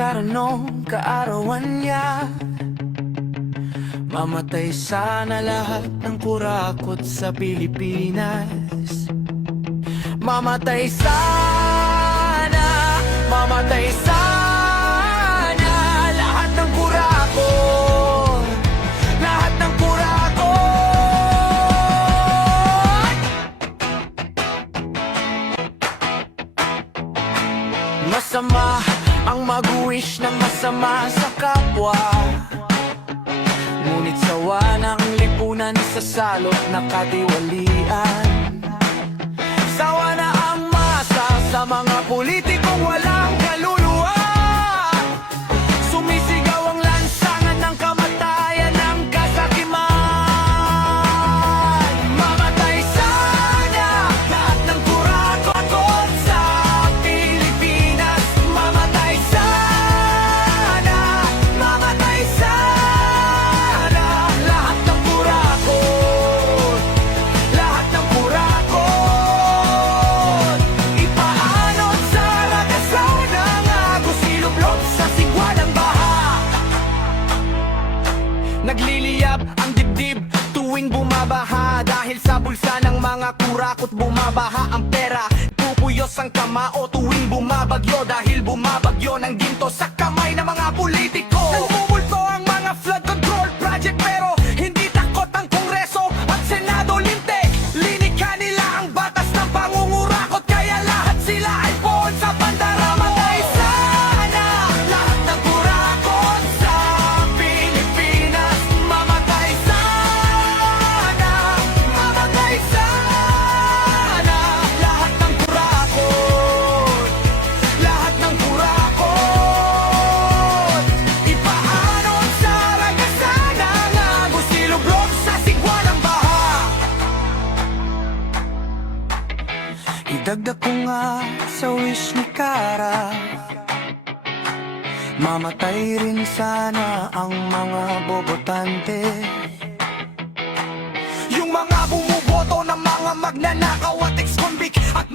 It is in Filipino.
karanong kaarawan niya. Mamatay sana lahat ng kurakot sa Pilipinas. Mamatay sana, mamatay sana lahat ng kurakot, lahat ng kurakot. Masama ang mag-wish ng masama sa kapwa, ngunit sawa ng lipunan sa salot na katiwalian. Sawa na ang masa sa mga politikong walang kaluluwa. Sumisigaw ang lansangan ng kamatayan ng kasakiman. Mamatay sana lahat ng kurakot sa Pilipinas. Mamatay sana, mamatay sana lahat ng kurakot, lahat ng kurakot. Ipaano sa lakasan ng agos ilublog sa sigwa ng baha. Nagliliyab ang dibdib tuwing bumabaha, dahil sa bulsa ng mga kurakot bumabaha ang pera. Pupuyos ang kamao tuwing bumabagyo, dahil bumabagyo ng ginto sa kamay ng mga politiko. Nagmumulto ang mga flood control project, pero hindi takot ang Kongreso at Senado. Linte, linika nila ang batas ng pangungurakot, kaya lahat sila ay poon sa pandara. Mamatay sana lahat ng kurakot sa Pilipinas. Mamatay sana, mamatay sana lahat ng kurakot, lahat ng kurakot. Ipaano sa lakasan ng agos ilublog sa sigwa ng baha. Idagdag ko nga sa wish ni Kara, mamatay rin sana ang mga bobotante, yung mga bumuboto ng mga magnanakaw at ex-convict at